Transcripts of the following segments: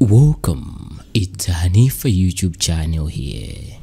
Welcome, it's Hanifa YouTube channel here.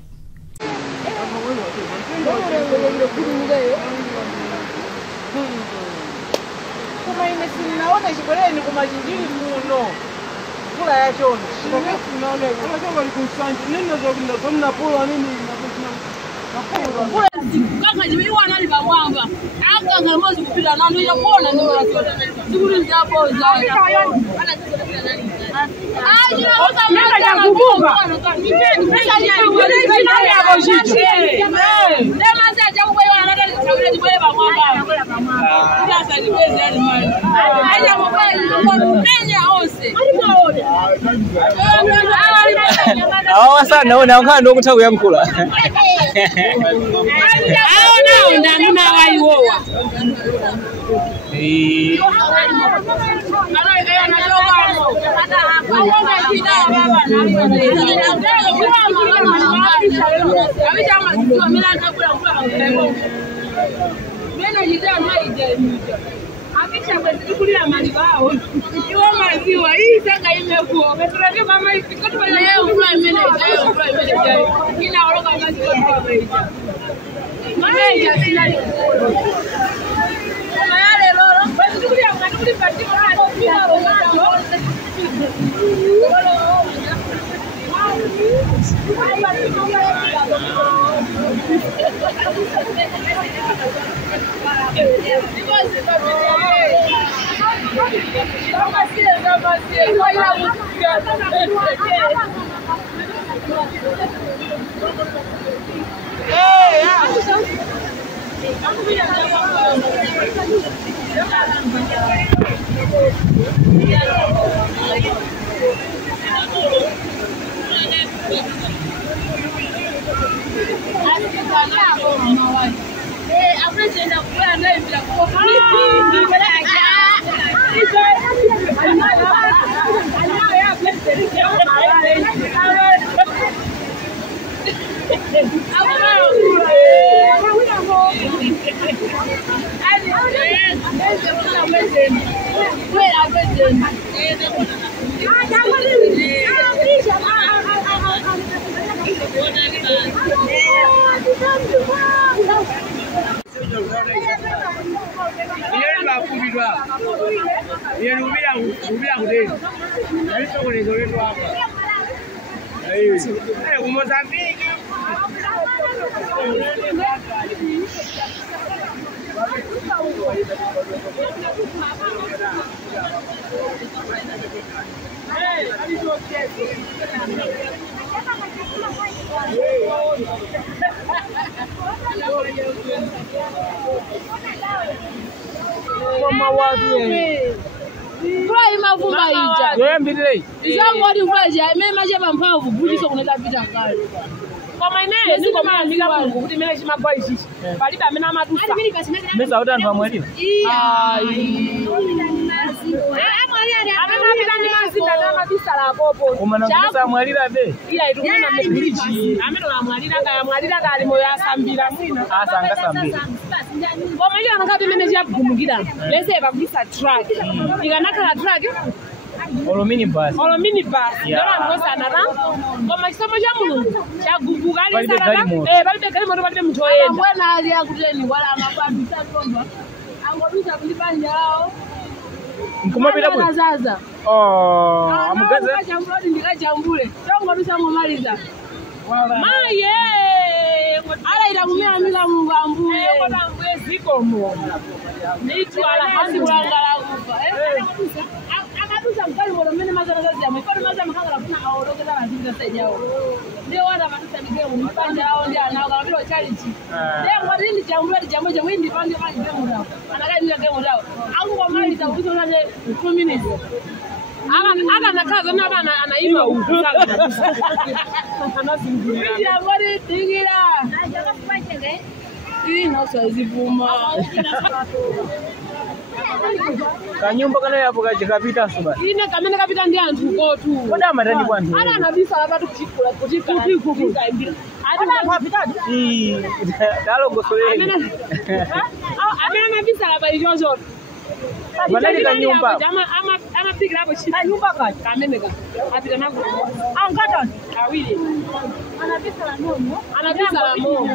Olo minibus. Kanyumba kana yapo kajikapita suba. Ine kamene kapita ndi anthu kotu. Koda matani kwa anthu. Ana anabisa lapatu kuchikula kuti kaimbira. Ana anthu apitadi? Dalo gosoyeni. Amene anabisa lapa ijojo. Manali kanyumba. Ama piga hapo chini. Nyumba kaje? Kamemeka. Apita nangu. Ngata. Awili. Anabisa la moyo. Anabisa la moyo.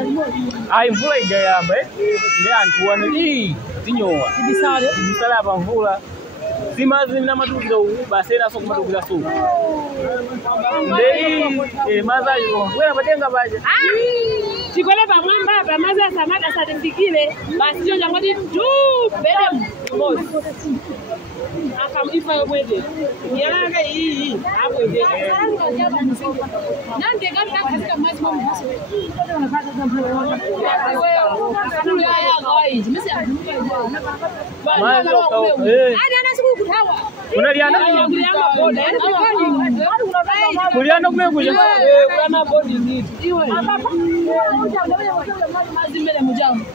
Ai mvula igayamba ne Anthu wani tinyowa. Ibisala hapa mvula. Simazi na matukira basi era so kumatukira so. Ndei maza yo. Wewe batenga baje. Chikole pamwamba pamaza samada sadikile. Basi jo jangoti tu bele moyo. Akamdifa yobwede. Nyanga hii abwede. Nande kama katika maji kwa mbasi. Kuliana kumekuja. Kuna bodi nzito. Maji mbele mjambo.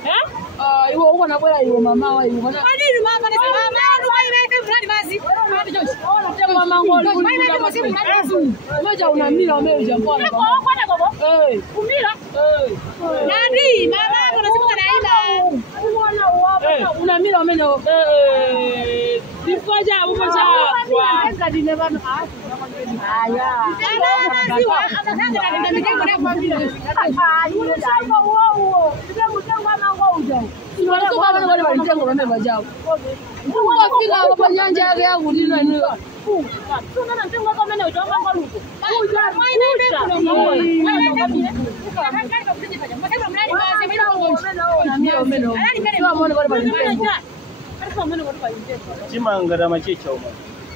Iwo uko na bora iwo mama wa iwo. Kwa nini mama ni mama? Moja unamila umeja mbona? Umila? Nani? Mama unasema naila. Unamila umeja. Difoja umoja. Kwa dine bana. Aya. Chimanga machecha uma.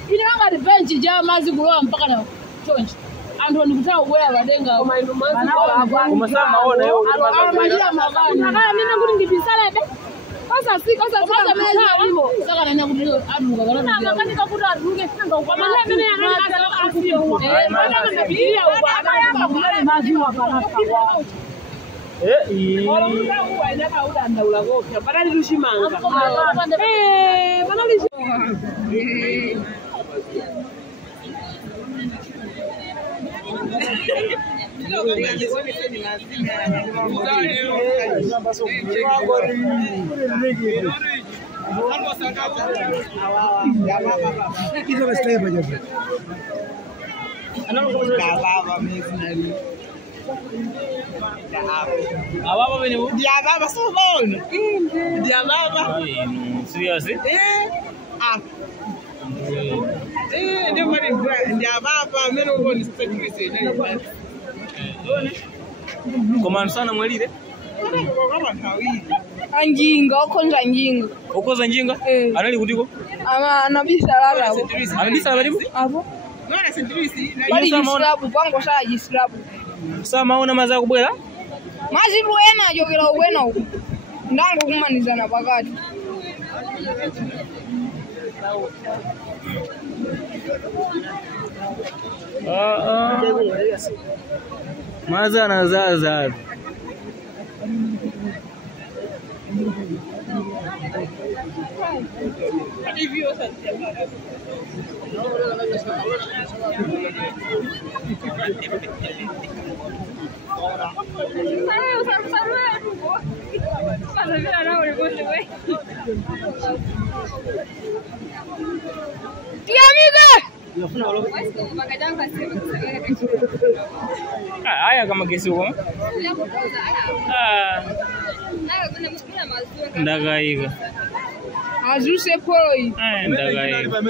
Ile kanga bench ja mazi kuloa mpaka na chonji. Anthu ndikutaka kubwera badenga. Kumasama ona yo. Akala nina kuti ndibisalabe. Kosa meza alimo. Saka nanya kuti aduka kana. Na kanika kuti aduke sanga kwa mala mene yana asiyo. Bana ndabiria uba akayamba kumale mazi wa paraka. Wala uwa kauda ndaula kopya. Bana lilushimanga. Bana lilushimanga. Komano sana mwelire? Anjinga, okonza njinga. Okoza njinga? Anali kutiko? Anabisa lala. Anabisa lala lipo? Hapo. Nona sentrisi. Bali jisrabu, pango saa jisrabu. Saa maona maza kubwela? Mazi buena jogera ubwena huko. Ndango kumanizana pakati. Maza na zaza. Aya kama kesi huko. Ndagaiga. Azuse polo hii. Ndagaiga.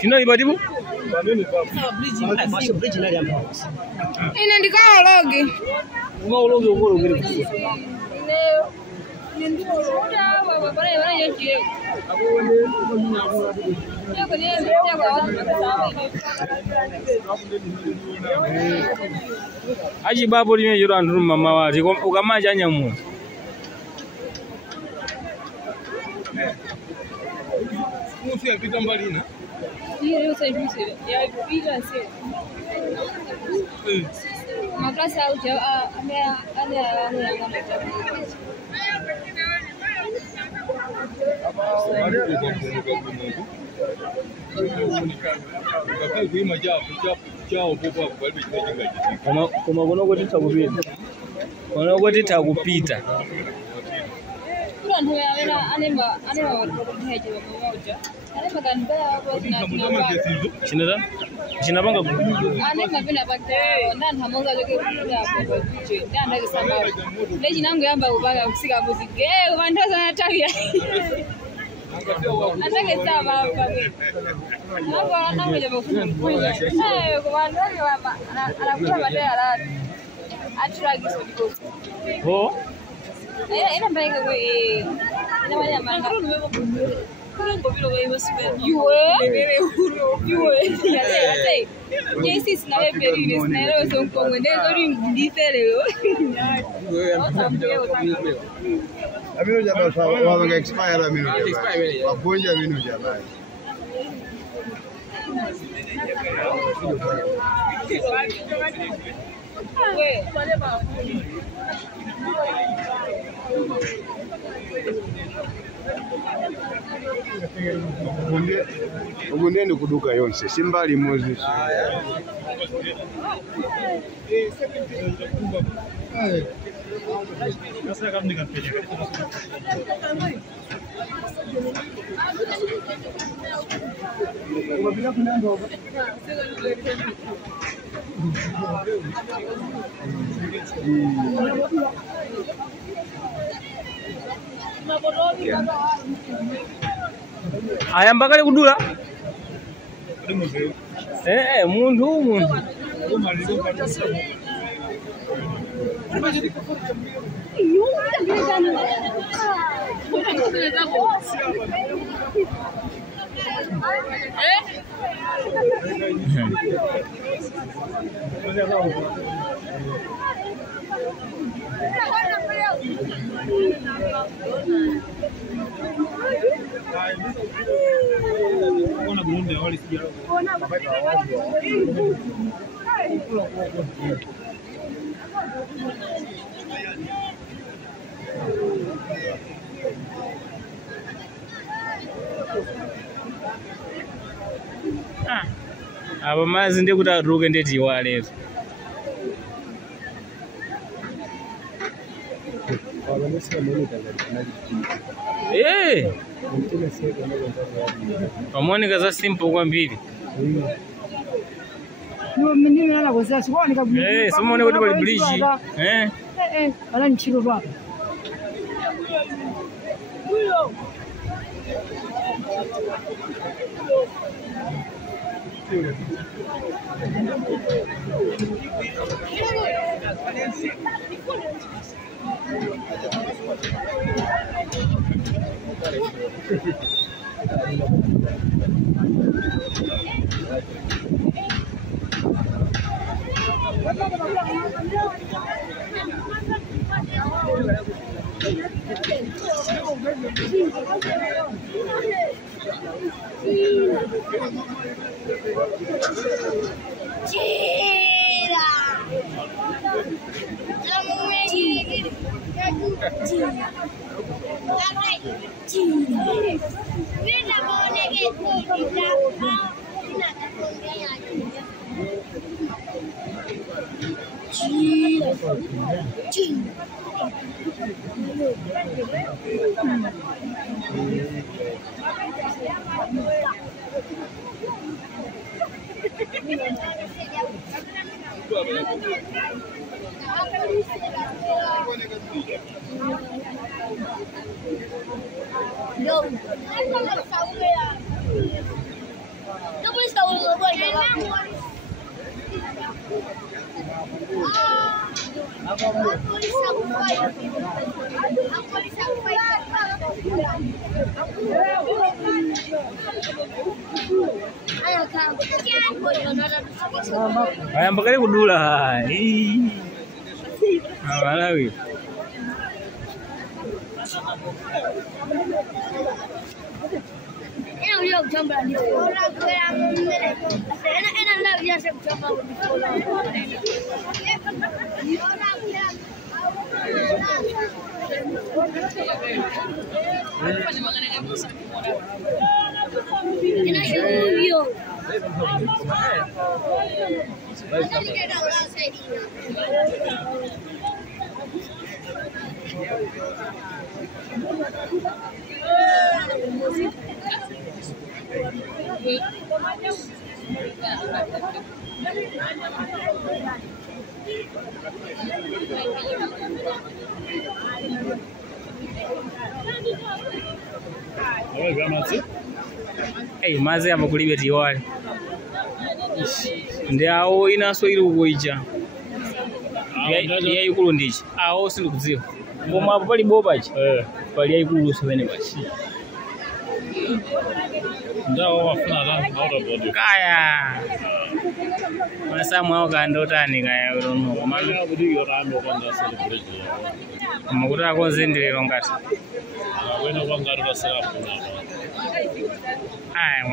Kino ibadibu? Bridge nali hapa. Ina ndikao logi. Ulogi ukolo ngiri kusi. Aji babu lime juro andru mama wa ukamaja nyamu. Musi ya pita mbali na. Hiyo sasa hivi ya pita sasa. Madrasa au Kama kunogoti takupita. Anthu anema watuheje pamoja. Anema kanibaya wapo na Chinapanga anema pina pakao ndani hamonga joke kuja hapo kuche ndani sana. Leji nangu yamba ubanga kusika muziki. Kubandaza na tabia. Anake sawa hapa. Hapo anakuja kufunga. Kubandaza mama anakuwa baadaye alati. Atragi sio oh ina mbaya kwa ina wale manga yuwe yate yesi sinawe peri sinawe so kongo ndio nditeleo amino jaba sawa wanga expire amino jaba wagonja amino jaba Ugunde kuduka yonse simbali mozi ayambakale kudula muntu aba mazi ndi kuti atuluke ndeti iwalero pamonika za simple kwambiri simuone kuti pali bridge ala nchiro pa ayambakale kudula Malawi Hey, madzi apa kulibe tiwali. Ndi awo inaso ili kukoicha. Yaikulu ndichi. Awo sindikudziwa. Koma apo pali bobachi. Pali yaikulu semene bachi. Ndawo wafuna la out of body. Kaya. Masamu awo kandotani kaya urono. Mama budi yorando kwanda celebrate. Makuta konzendelero ngati. Wena kwangaro la sala kuna. Aya,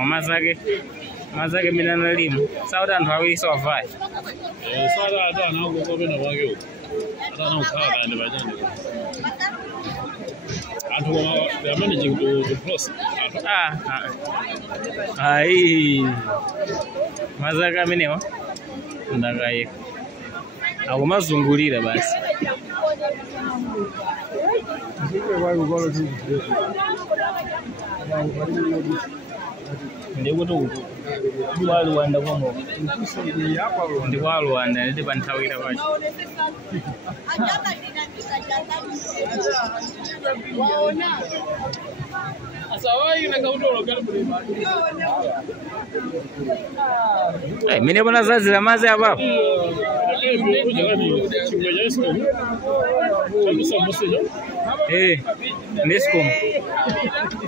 mazake minana limu. Sauda anthu awisa wafai. Sala ata na ko bena wake. Ata na ukhala ndi bajani. Anthu koma they are managing to cross. Ai. Mazake amenewa. Ndakaye. Akumazungulira basi. Ndikuti uku ndikwaluwanda komo ndikwaluwanda nditi panthawira pacho mine bona zazira mazi apapo Nescom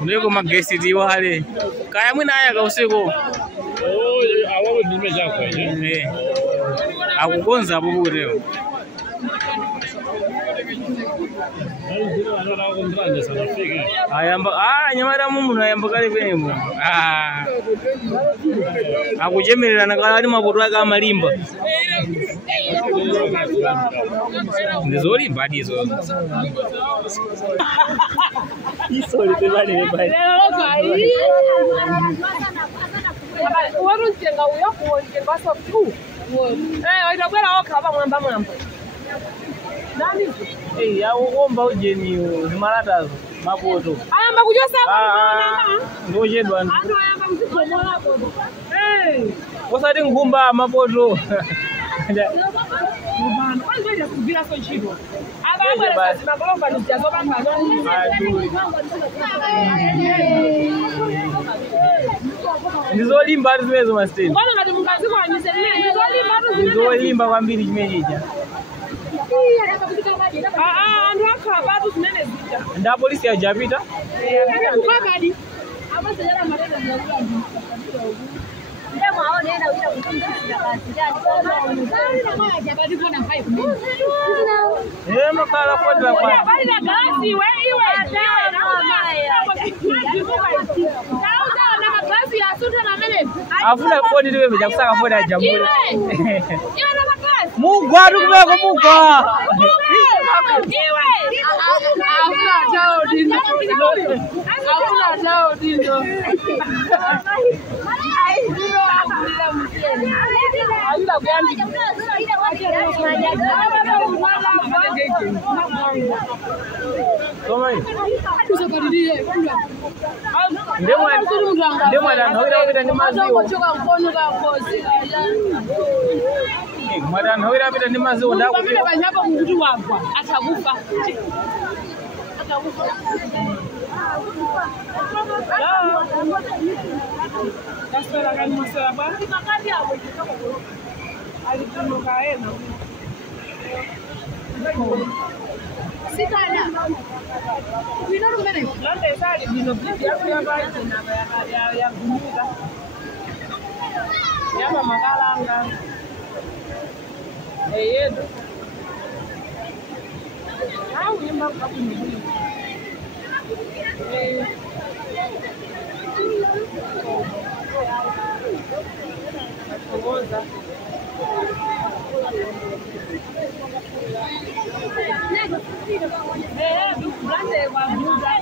ndiko magesi tiwale kaya mwina aya kausiku Awawe nimeja kwa akukonza apo kuteo ayamba nyamara mumu ayamba kale penemo akuchemererana kala ali mapoto ake amalimba ndizolimba adizo isoli tebali nebali Warujenga uyo kuonjenga so tu. Itakwera okaba mwamba. Nani? Yaomba ujeni ni maratazo mapoto. Ayamba kujosa mama. Ngojedwa ndo. Ando ayamba msikomola hapo. Wasati ngumba mapoto. Mbana, kwanza kubira so chido. Aba basi magolomba nijazo bamba. Ndizolimba zimezo masteni. Mbona ngati mukazi kwa nyiselele ndizolimba kwambiri chimeneja. Andu akaba tu zimene zija. Nda polisi ajapita. Kubakadi. Abasejala marena nyakulambi. Ndemo aonena uita kutumba makala kodla kwa. Bali na glasi iwe. Afuna kodi liwe meja kusaka foda ya jamhuri. Mugwa tukubeko mugwa. Afuna chao dindo. Ndemwa ndanoira ni maziwa. Mwana ndanoira pita ni maziwa ndakupita banyapa kuti wagwa atakufa. Kasera kan masera ba? Makati hapo. Alitunuka ena. Sitana. Wino rumene. Lande sali bino bibi ya baiti na ya gumuka. Yaba makalanga. Yedo. Au nyumba kwa kunyi. Blande wa buda.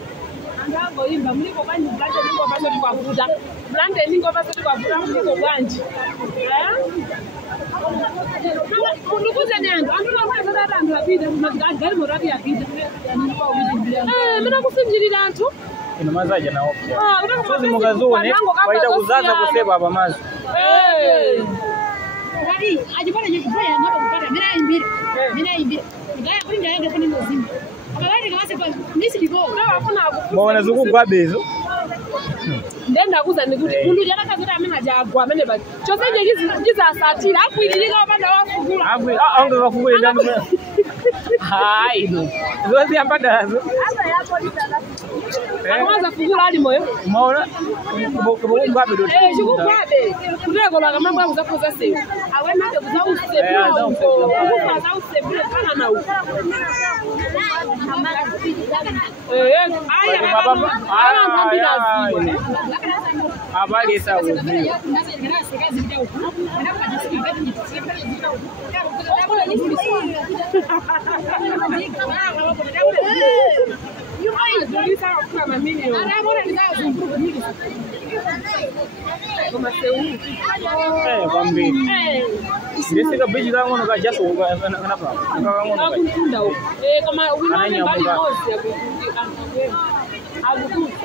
Angambo imba mliko banyi blande ningo baso kwa buda. Blande ningo baso kwa buda mliko banji. Ndukuze nyango, anduna kwa antu apita, magari morabi apita. Mina kusinjirira antu. Ino mazaje na option. Sozi mugazone, waita kuzaza kuseba hapa mazi. Radi, ajipata jikufanya ngapa kupata, mina imbira. Ngaya kuri ndayange kuni muzima. Ababali kama sepa, nisi libo. Mbona zuku kwa bezo? Ndenda kuza nikuti kundu jana kazote amena jagwa amene bati. Choseje jiza asatira, hapu ililika wapanda wafugula. Hapu, aunge wafugula ndani mwe. Hai no. Zozi yapanda nazo. Hapa yapo litala. Kwanza fugula hadi moyo. Umeona? Kubo ngwabe ndo. Shuku kwabe. Kuteko la kama ngwabe zakuza sewe. Awena ke kuza usebula uko. Kuza usebula kana na uko. Habari sawa. Bambi. Ndisika biji zangu ndo kajaso kanapa. Akukunda uko. Kama winone bali mosi akukuta.